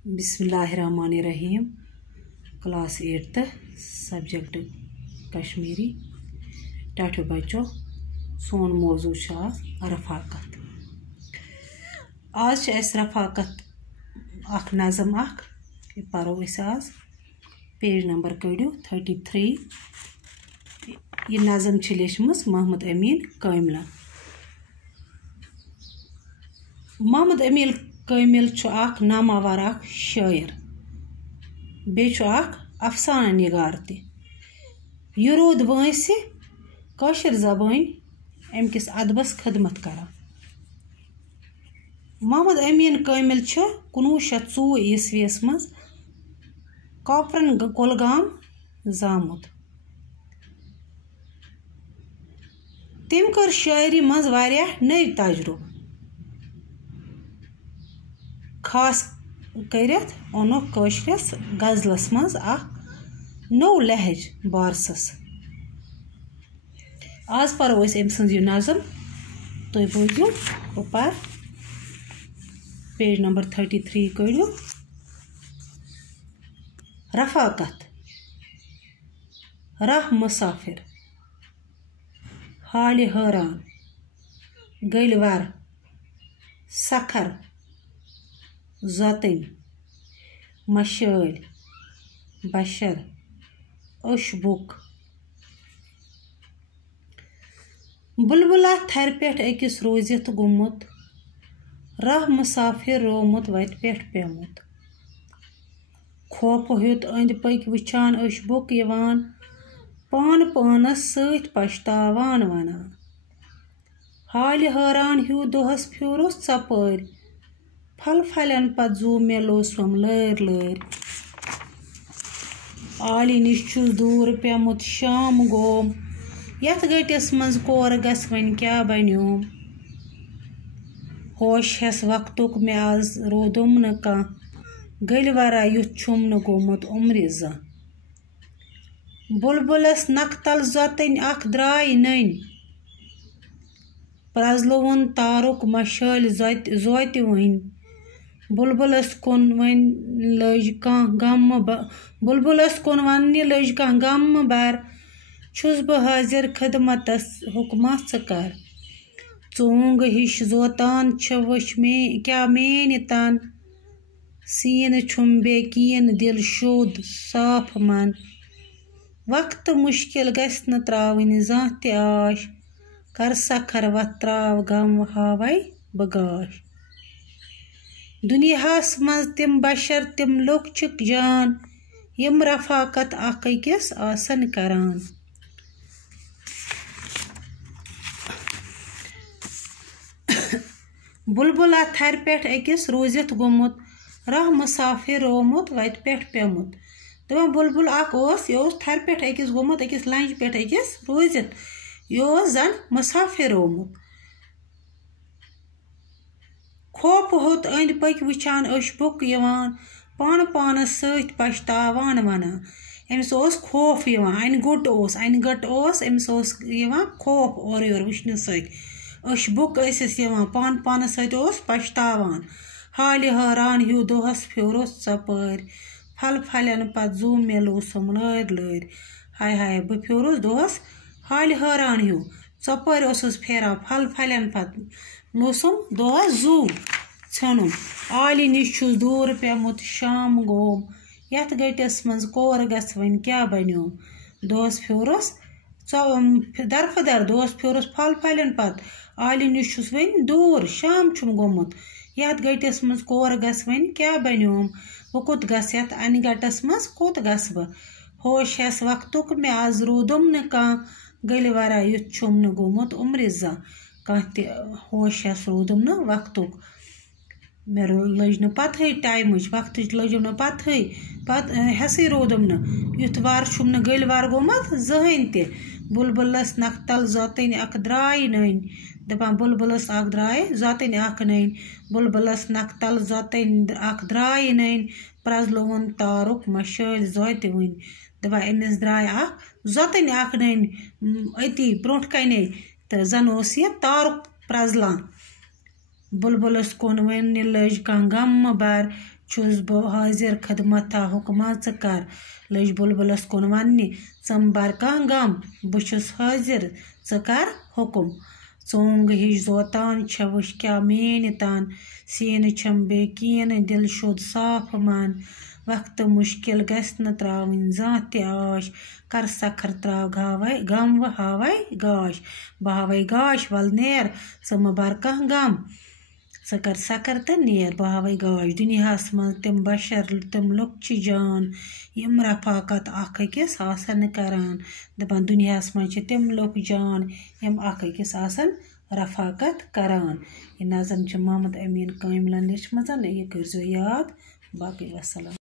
बिस्मिल्लाहिर्रहमानिर्रहीम class 8th subject Kashmiri टाठो बच्चों सोन मौजू रफाकत आज रफाकत अख नज़म अख परो आज पेज नंबर कड़ियो 33 ये नज़म लेचमस मोहम्मद अमीन कामिलन मोहम्मद अमीन कामिल नामावर शायर बे अफसाना निगार यह रोद वंस काशिर ज़बान अमकिस अदबस खदमत करान मोहम्मद अमीन कामिल 1904 ईस्वीस मज कॉपरन कुलगाम जामुत तम कर शायरी मज वारियाह नई तजुर्बे खास करित ओनुक काशरस गजलस मज नौ लहज बारसस आज परो अम सज यह नज़म तुम बोजो बह पर पेज नंबर 33 कड़ियो रफाकत राह मुसाफिर हाल हैरान गलवर सखर ज़तन मशाल बशर अशबुक बुलबुला थर पे अकिस रोजित गुमुत राह मुसाफिर रोमुत वत पे पेमुत खोप हुत अंद पक वुचान अशबुक यवान पान पानस सत पछतावान वनान हाल हैरान हूँ दोहस फ्यूरुस चपर फल फलन पत जू मेलोसम लर लर आली निश दूर पेमुत शाम गोम यथ गटिस मज कोर गस वन क्या बन्योम होश हेस वक्तुक मे आज रोदुम न कह गल वरा युथ छुम न गोमुत उम्र जा बुलबुलस नखतल ज़तन अख द्राय नन प्रजलोवन तारुक मशाल जोत वन बुलबुलस कुन वन लज कह गम बुलबुलस कुन वन लज कह गम बर छुस बह हाजिर खदमतस हुक्मा कर चोंग हिश जोतान वश में क्या मेन तन सीन छुम बेकीन दिल शोद साफ मन वक्त मुश्किल गस न त्रावन जाह ते आश कर सखर वत त्राव गम हावै बगाश दुनियास मज तिम बशर तिम लुक जान यम रफाकत अकिस आसन करान बुलबुला थर पे अकिस रोजित गुमुत राह मुसाफिर रोमुत वत पे पेमुत दपान बुलबुल यह थर पे अकिस गुमुत अकिस लंज पे अकिस रोजित यह जन मुसाफिर रोमुत खोप होत अंद पक वुचान अशबुक यवान पान पानस सत पछतावान वनान अमिस खोफ अन गुट अमिस खोफ और योर वुचन अशबुक पान पानस सत पछतावान हाल हैरान हूँ दोहस फ्यूरुस चपर फल फलन पत जू मेलोसम लर लर हाय हाय बह फ्यूरुस दोहस हाल हैरान हूँ चपर फेरा फल फलन पत लोसम दोहस जू षनुम आली निश दूर पेमुत शाम गोम यथ गटिस मज कोर गस वन क्या बन्योम दोहस फ्यूरुस दरफदर दोहस फ्यूरुस फल फलन पत आली निश वन दूर शाम छुम गोमुत यथ गटिस मज कोर गस वन क्या बन्योम बह कुत गस यथ अन गटस मज कुत गस बह होश हेस वक्तुक मे आज रोदुम न कह गल वरा युथ छुम न गोमुत उम्र जा कह होश हेस रोदुम न वक्तुक मे लज न पतह टाइम वक्त लजम न पतह पत हेसै रोदुम न युथ वार छुम न गल वार गोमुत जहन ते बुलबुलस नखतल ज़तन अख द्राय नन दपान बुलबुलस अख द्राय ज़तन अख नन बुलबुलस नखतल ज़तन अख द्राय नन प्रजलोवन तारुक मशाल जोत वन दपान अमिस द्राय अख ज़तन अख नन अति ब्रोट कने तो जन यह तारुक प्रजलान बुलबुलस कोन वन लज कह गम बर چھُس بہٕ حٲضِر خدمتا حُکما ژٕ کر لٔج بُلبُلس کُن وَننہِ ژٕم بَر کانٛہہ غم بہٕ چھُس حٲضِر ژٕ کر حُکُم ژوٚنٛگ ہِش زوتان چھےٚ وٕچھ کیٛاہ میٛانہِ تن سیٖنہٕ چھَم بے کیٖنہٕ دِل شُد صاف من وقتہٕ مُشکِل گژھِ نہٕ ترٛاوٕنۍ زانٛہہ تہِ آش کر سکھر ترٛاو غم وٕ ہاوَے گاش بہٕ ہاوَے گاش وَلہٕ نیر ژٕ مہٕ بَر کانٛہہ غم ژٕ کر سکھر تہٕ نیر بہٕ ہاوَے گاش دُنیاہَس منٛز تِم بشر تِم لُکھ چھِ جان یِم رفاقت اکھ أکِس آسن کران دَپان دُنیاہَس منٛز چھِ تِم لُکھ جان یِم اکھ أکِس آسن رفاقت کران یہِ نظم چھِ محمد امیٖن کاملَن لیٚچھمٕژ یہِ کٔرۍزیو یاد باقٕے وَسلام